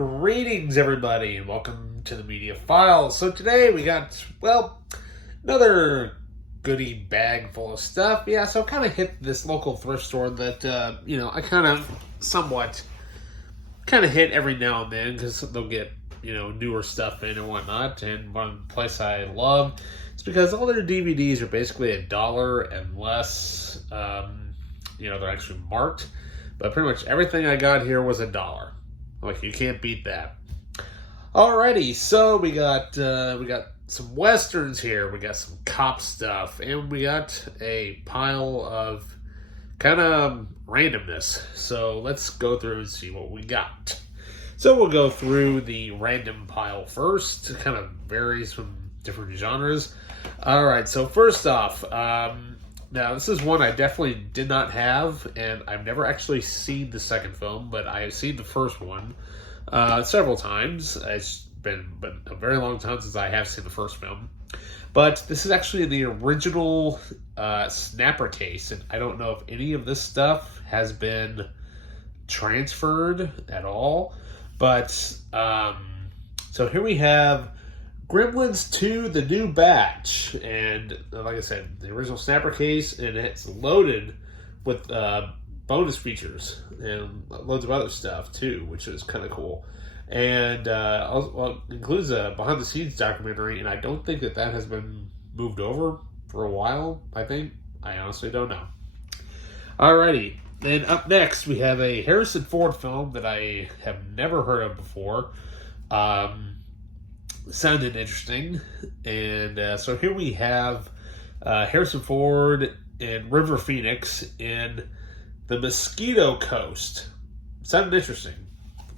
Greetings, everybody, and welcome to the Media Files. So today we got, another goodie bag full of stuff. Yeah, so I kind of hit this local thrift store that, I kind of somewhat hit every now and then because they'll get, newer stuff in and whatnot. And one place I love is because all their DVDs are basically $1 and less. They're actually marked. But pretty much everything I got here was $1. Like, you can't beat that. Alrighty, so we got some westerns here, we got some cop stuff, and we got a pile of kind of randomness. So let's go through and see what we got. So we'll go through the random pile first. It kind of varies from different genres. Alright, so first off, now, this is one I definitely did not have, and I've never actually seen the second film, but I have seen the first one several times. It's been a very long time since I have seen the first film. But this is actually the original snapper case, and I don't know if any of this stuff has been transferred at all. But, so here we have Gremlins 2, the new batch, and like I said, the original snapper case, and it's loaded with bonus features and loads of other stuff too, which is kind of cool. And it includes a behind-the-scenes documentary, and I don't think that has been moved over for a while. I honestly don't know. Alrighty, then up next we have a Harrison Ford film that I have never heard of before. Sounded interesting, and so here we have Harrison Ford and River Phoenix in the Mosquito Coast. Sounded interesting.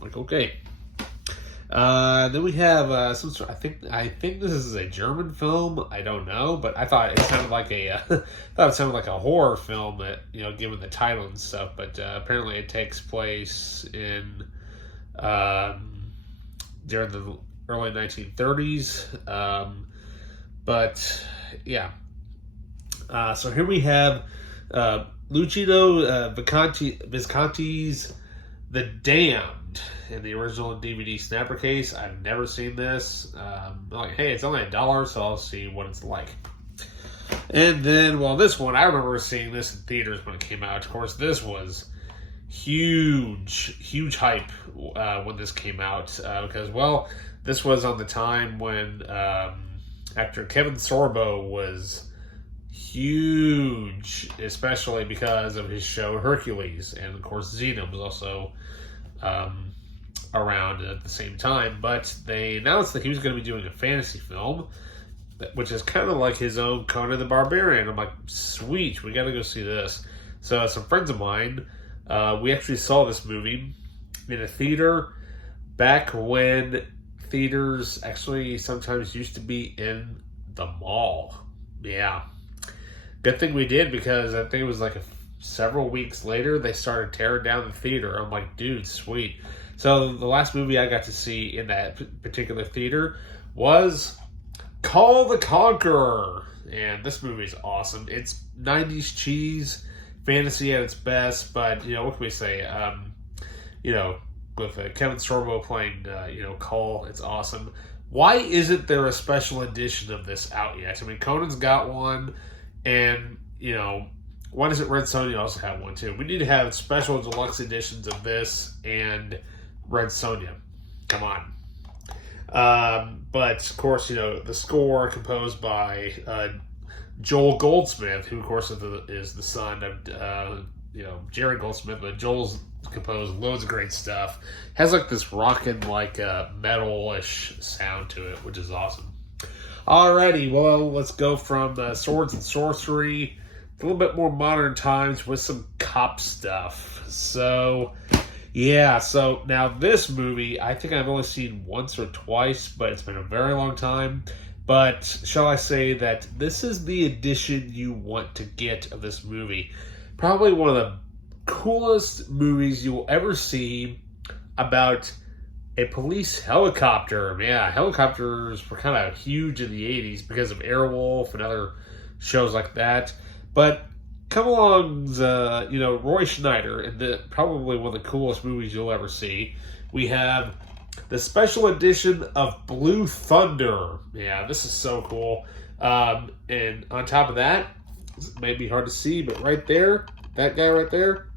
Like, okay. Then we have some sort. I think this is a German film. I don't know, but I thought it sounded like a horror film. That given the title and stuff. But apparently, it takes place in during the early 1930s, but yeah. So here we have Luciano Visconti's The Damned in the original DVD snapper case. I've never seen this. I'm like, hey, it's only $1, so I'll see what it's like. And then, this one, I remember seeing this in theaters when it came out. Of course, this was huge hype when this came out because, this was on the time when actor Kevin Sorbo was huge, especially because of his show Hercules. And, of course, Xena was also around at the same time. But they announced that he was going to be doing a fantasy film, which is kind of like his own Conan the Barbarian. I'm like, sweet, we got to go see this. So some friends of mine, we actually saw this movie in a theater back when theaters actually sometimes used to be in the mall. Yeah. Good thing we did, because I think it was like several weeks later they started tearing down the theater. I'm like, dude, sweet. So the last movie I got to see in that particular theater was Call the Conqueror. And this movie is awesome. It's 90s cheese, fantasy at its best, but, what can we say? With Kevin Sorbo playing, Cole, it's awesome. Why isn't there a special edition of this out yet? I mean, Conan's got one, and, why doesn't Red Sonja also have one, too? We need to have special deluxe editions of this and Red Sonja. Come on. But, of course, the score composed by Joel Goldsmith, who, of course, is the son of, Jerry Goldsmith, but Joel's composed loads of great stuff. Has like this rockin' metal-ish sound to it, which is awesome. Alrighty, let's go from swords and sorcery to a little bit more modern times with some cop stuff. So now this movie, I think I've only seen once or twice, but it's been a very long time. But shall I say that this is the edition you want to get of this movie. Probably one of the coolest movies you will ever see about a police helicopter. Yeah, helicopters were kind of huge in the 80s because of Airwolf and other shows like that. But come along, Roy Schneider, in probably one of the coolest movies you'll ever see. We have the special edition of Blue Thunder. Yeah, this is so cool. And on top of that, it may be hard to see, but right there, that guy right there,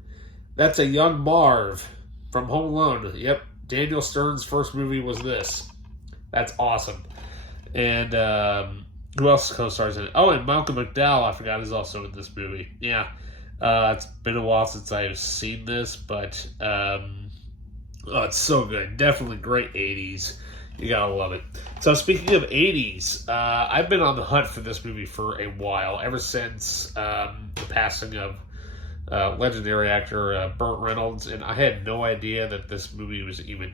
that's a young Marv from Home Alone. Yep, Daniel Stern's first movie was this. That's awesome. And who else co-stars in it? Oh, and Malcolm McDowell, I forgot, is also in this movie. Yeah, it's been a while since I've seen this, but oh, it's so good. Definitely great 80s. You gotta love it. So speaking of 80s, I've been on the hunt for this movie for a while, ever since the passing of legendary actor Burt Reynolds, and I had no idea that this movie was even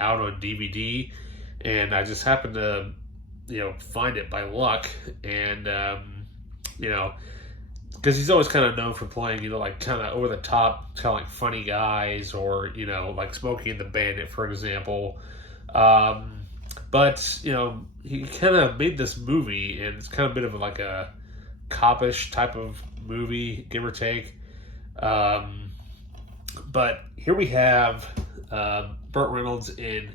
out on DVD, and I just happened to, find it by luck, and, because he's always kind of known for playing, like kind of over the top, kind of like funny guys, or, like Smokey and the Bandit, for example. But, he kind of made this movie, and it's kind of a bit of like a cop-ish type of movie, give or take. But here we have Burt Reynolds in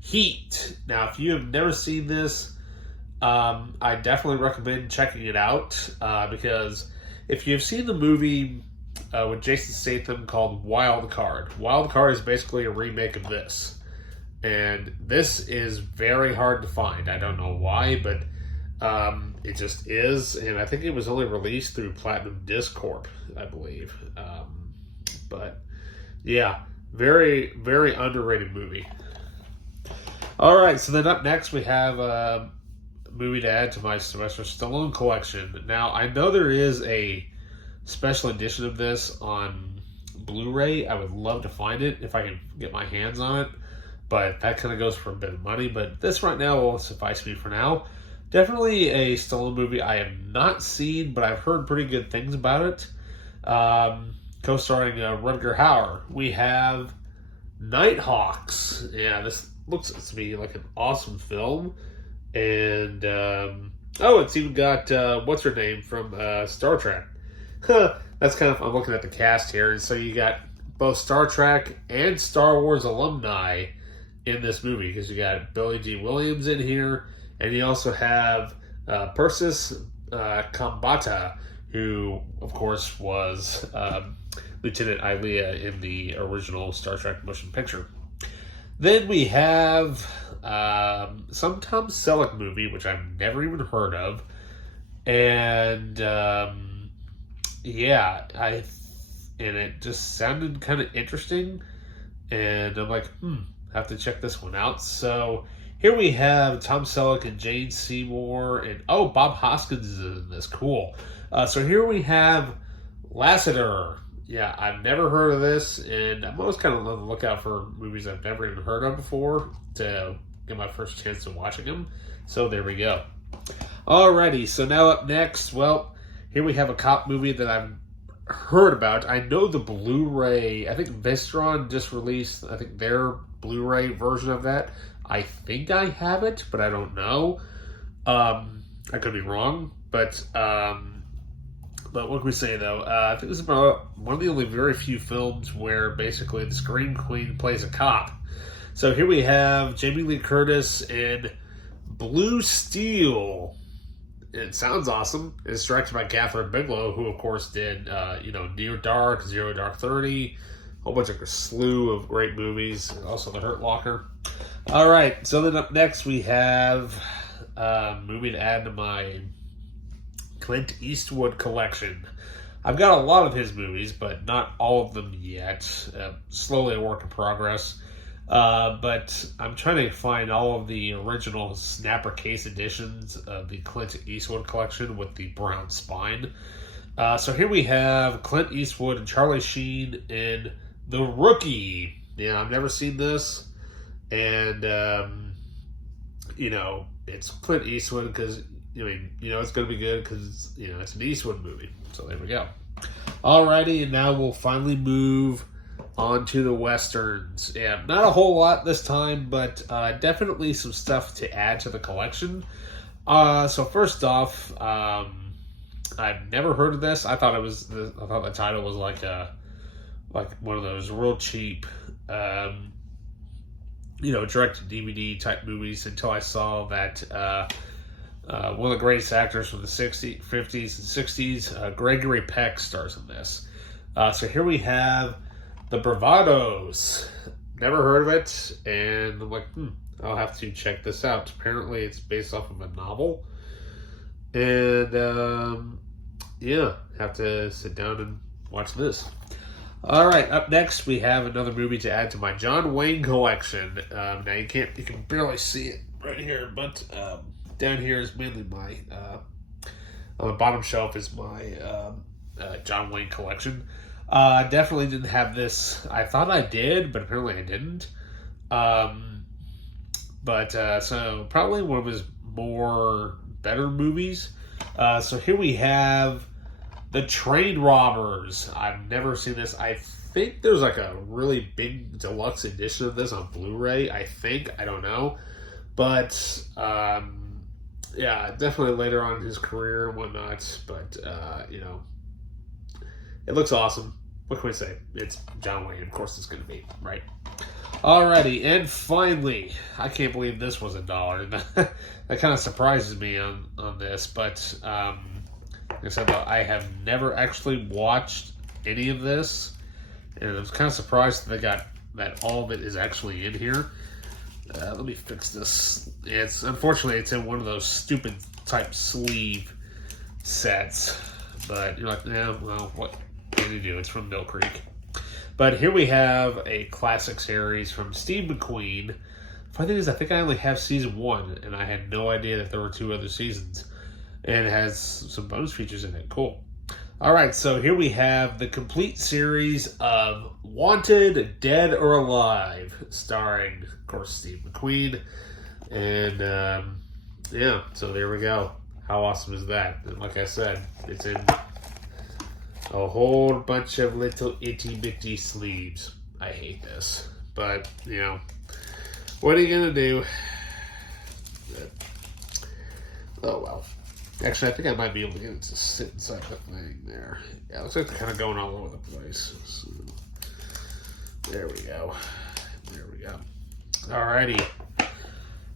Heat. Now, if you have never seen this, I definitely recommend checking it out, because if you've seen the movie with Jason Statham called Wild Card is basically a remake of this. And this is very hard to find. I don't know why, but it just is. And I think it was only released through Platinum Disc Corp, I believe. But yeah, very, very underrated movie. All right, so then up next we have a movie to add to my Sylvester Stallone collection. Now, I know there is a special edition of this on Blu-ray. I would love to find it if I can get my hands on it, but that kind of goes for a bit of money. But this right now will suffice me for now. Definitely a Stallone movie I have not seen, but I've heard pretty good things about it. Co-starring Rutger Hauer. We have Nighthawks. Yeah, this looks to be like an awesome film. And, it's even got, what's her name from Star Trek. That's kind of, I'm looking at the cast here. And so you got both Star Trek and Star Wars alumni in this movie, because you got Billy D. Williams in here. And you also have Persis Kambata, who, of course, was Lieutenant Ilia in the original Star Trek motion picture. Then we have some Tom Selleck movie, which I've never even heard of. And, and it just sounded kind of interesting. And I'm like, have to check this one out. So here we have Tom Selleck and Jane Seymour, and Bob Hoskins is in this. Cool. So here we have Lassiter. Yeah, I've never heard of this, and I'm always kind of on the lookout for movies I've never even heard of before to get my first chance to watching them. So there we go. Alrighty, so now up next, here we have a cop movie that I've heard about. I know the Blu-ray, I think Vistron just released, their Blu-ray version of that. I think I have it, but I don't know. I could be wrong, but what can we say, though? I think this is about one of the only very few films where basically the Scream Queen plays a cop. So here we have Jamie Lee Curtis in Blue Steel. It sounds awesome. It's directed by Catherine Bigelow, who, of course, did, Near Dark, Zero Dark 30, a whole bunch of a slew of great movies, and also The Hurt Locker. All right, so then up next we have a movie to add to my Clint Eastwood collection. I've got a lot of his movies, but not all of them yet. Slowly a work in progress. But I'm trying to find all of the original Snapper case editions of the Clint Eastwood collection with the brown spine. So here we have Clint Eastwood and Charlie Sheen in The Rookie. Yeah, I've never seen this. And, it's Clint Eastwood because, it's going to be good because, it's an Eastwood movie. So there we go. Alrighty, and now we'll finally move on to the Westerns. Yeah, not a whole lot this time, but definitely some stuff to add to the collection. So first off, I've never heard of this. I thought the title was like one of those real cheap direct-to-DVD type movies until I saw that one of the greatest actors from the 50s and 60s, Gregory Peck, stars in this. So here we have The Bravados. Never heard of it, and I'm like, I'll have to check this out. Apparently it's based off of a novel. And, have to sit down and watch this. All right, up next we have another movie to add to my John Wayne collection. Now you can barely see it right here, but down here is mainly my on the bottom shelf is my John Wayne collection. Definitely didn't have this. I thought I did, but apparently I didn't. So probably one of his better movies. So here we have The Train Robbers. I've never seen this. I think there's like a really big deluxe edition of this on Blu-ray. I don't know. But, definitely later on in his career and whatnot. But, it looks awesome. What can we say? It's John Wayne. Of course it's going to be, right? Alrighty, and finally, I can't believe this was $1. That kind of surprises me on this, but like I said, I have never actually watched any of this, and I was kind of surprised that all of it is actually in here. Let me fix this. Unfortunately, it's in one of those stupid type sleeve sets, but you're like, well, what can you do? It's from Mill Creek. But here we have a classic series from Steve McQueen. Funny thing is, I think I only have season 1, and I had no idea that there were 2 other seasons. And it has some bonus features in it. Cool. All right, so here we have the complete series of Wanted, Dead or Alive, starring, of course, Steve McQueen. And, so there we go. How awesome is that? And like I said, it's in a whole bunch of little itty-bitty sleeves. I hate this. But, what are you going to do? Oh, well. Actually, I think I might be able to get it to sit inside the thing there. Yeah, it looks like they're kind of going all over the place. So, there we go. Alrighty.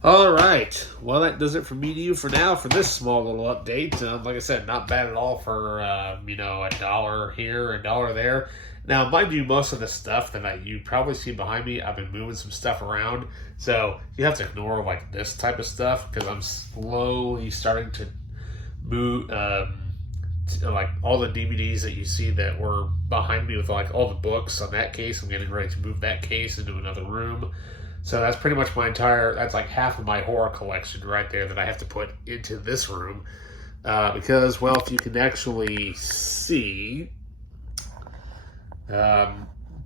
Alright. Well, that does it for me to you for now for this small little update. Like I said, not bad at all for, $1 here, $1 there. Now, mind you, most of the stuff that you probably see behind me, I've been moving some stuff around. So, you have to ignore, like, this type of stuff, because I'm slowly starting to move, like, all the DVDs that you see that were behind me with, like, all the books on that case. I'm getting ready to move that case into another room. So that's pretty much that's like half of my horror collection right there that I have to put into this room. Because, well, if you can actually see,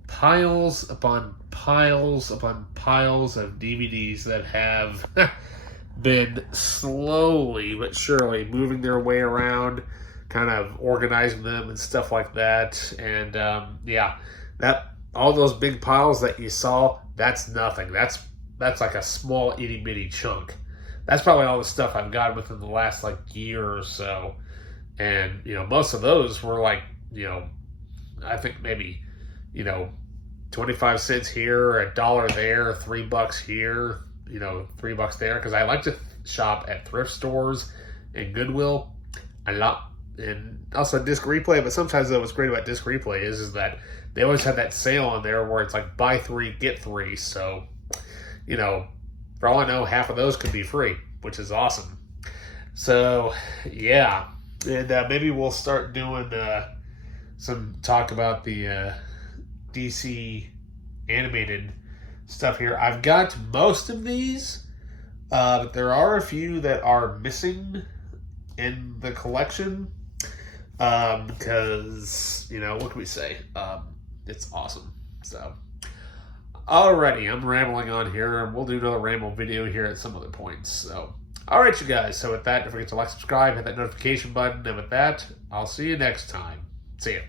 piles upon piles upon piles of DVDs that have been slowly but surely moving their way around, kind of organizing them and stuff like that. And, that all those big piles that you saw, that's nothing. That's like a small itty bitty chunk. That's probably all the stuff I've got within the last like year or so. And, most of those were like, I think maybe, 25 cents here, $1 there, $3 here, $3 there. Because I like to shop at thrift stores and Goodwill a lot. And also Disc Replay. But sometimes what's great about Disc Replay is that they always have that sale on there where it's like buy 3, get 3. So, for all I know, half of those could be free, which is awesome. So, yeah. And maybe we'll start doing some talk about the DC animated stuff here. I've got most of these, but there are a few that are missing in the collection. Because, what can we say? It's awesome. So, alrighty, I'm rambling on here, and we'll do another ramble video here at some other points. So, alright, you guys. So with that, don't forget to like, subscribe, hit that notification button, and with that, I'll see you next time. See ya.